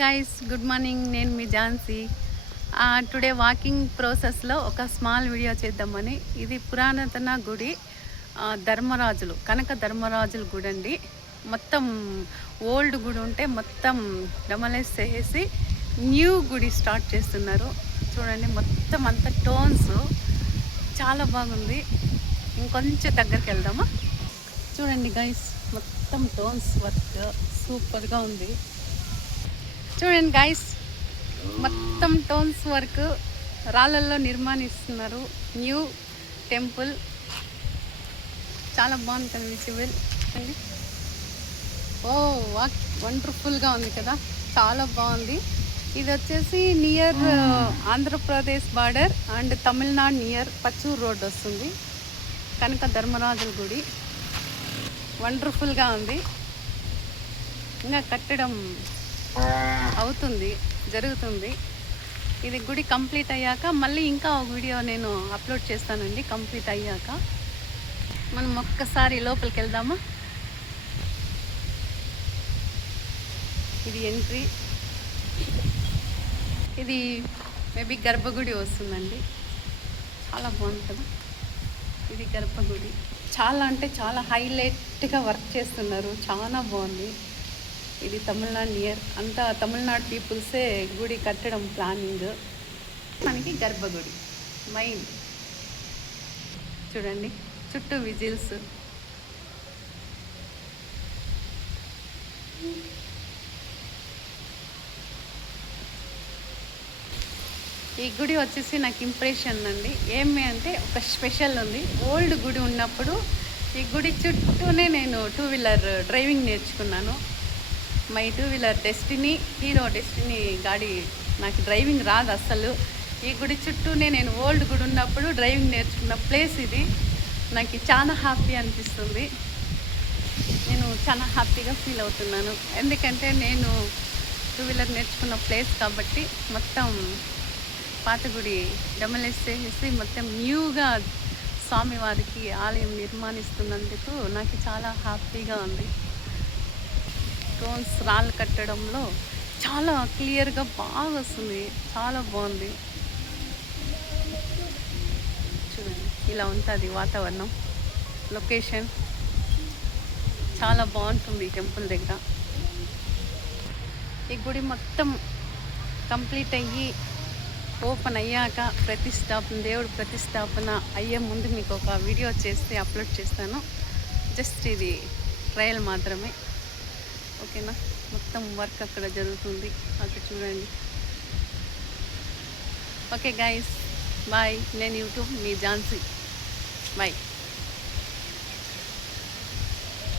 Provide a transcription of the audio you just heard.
Guys good morning. నేను మీ Jhansi. Today walking ప్రాసెస్లో ఒక స్మాల్ వీడియో చేద్దామని. ఇది పురాతన గుడి, ధర్మరాజులు కనక ధర్మరాజుల గుడి అండి. మొత్తం ఓల్డ్ గుడి ఉంటే మొత్తం డెమలైజ్ చేసి న్యూ గుడి స్టార్ట్ చేస్తున్నారు. చూడండి, మొత్తం అంతా టోన్స్ చాలా బాగుంది. ఇంకొంచెం దగ్గరికి వెళ్దామా? చూడండి గైస్, మొత్తం టోన్స్ వర్క్ సూపర్గా ఉంది. చూడండి గైస్, మొత్తం టోన్స్ వర్క్ రాళ్ళల్లో నిర్మాణిస్తున్నారు. న్యూ టెంపుల్ చాలా బాగుంటుంది. విజిబుల్ అండి. ఓ వండర్ఫుల్గా ఉంది కదా, చాలా బాగుంది. ఇది వచ్చేసి near Andhra Pradesh border and Tamil Nadu near పచ్చూర్ road వస్తుంది. కనుక ధర్మరాజుల గుడి వండర్ఫుల్గా ఉంది. ఇంకా కట్టడం జరుగుతుంది. ఇది గుడి కంప్లీట్ అయ్యాక మళ్ళీ ఇంకా ఒక వీడియో నేను అప్లోడ్ చేస్తానండి. కంప్లీట్ అయ్యాక మనం ఒక్కసారి లోపలికి వెళ్దామా? ఇది ఎంట్రీ. ఇది మేబీ గర్భగుడి వస్తుందండి. చాలా బాగుంది కదా. ఇది గర్భగుడి. చాలా అంటే చాలా హైలైట్గా వర్క్ చేస్తున్నారు. చాలా బాగుంది. ఇది తమిళనాడు నియర్, అంతా తమిళనాడు పీపుల్సే గుడి కట్టడం ప్లానింగ్. మనకి గర్భగుడి మెయిన్. చూడండి, చుట్టూ విజిల్స్. ఈ గుడి వచ్చేసి నాకు ఇంప్రెషన్ అండి. ఏమి అంటే ఒక స్పెషల్ ఉంది. ఓల్డ్ గుడి ఉన్నప్పుడు ఈ గుడి చుట్టూనే నేను 2 వీలర్ డ్రైవింగ్ నేర్చుకున్నాను. My 2 wheeler destiny, hero destiny గాడి. నాకు డ్రైవింగ్ రాదు అస్సలు. ఈ గుడి చుట్టూనే నేను ఓల్డ్ గుడి ఉన్నప్పుడు డ్రైవింగ్ నేర్చుకున్న ప్లేస్ ఇది. నాకు చాలా హ్యాపీ అనిపిస్తుంది. నేను చాలా హ్యాపీగా ఫీల్ అవుతున్నాను. ఎందుకంటే నేను 2 వీలర్ నేర్చుకున్న ప్లేస్ కాబట్టి. మొత్తం పాత గుడి డెమలిష్ చేసేసి మొత్తం న్యూగా స్వామివారికి ఆలయం నిర్మాణిస్తున్నందుకు నాకు చాలా హ్యాపీగా ఉంది. స్టోన్స్ రాళ్ళు కట్టడంలో చాలా క్లియర్గా బాగా వస్తుంది. చాలా బాగుంది. చూడండి, ఇలా ఉంటుంది వాతావరణం. లొకేషన్ చాలా బాగుంటుంది టెంపుల్ దగ్గర. ఈ గుడి మొత్తం కంప్లీట్ అయ్యి ఓపెన్ అయ్యాక దేవుడు ప్రతిష్టాపన అయ్యే ముందు మీకు ఒక వీడియో చేస్తే అప్లోడ్ చేస్తాను. జస్ట్ ఇది ట్రయల్ మాత్రమే. ఓకేనా? మొత్తం వర్క్ అక్కడ జరుగుతుంది. అక్కడ చూడండి. Okay guys, bye. నేను యూట్యూబ్ మీ ఝాన్సీ. బాయ్.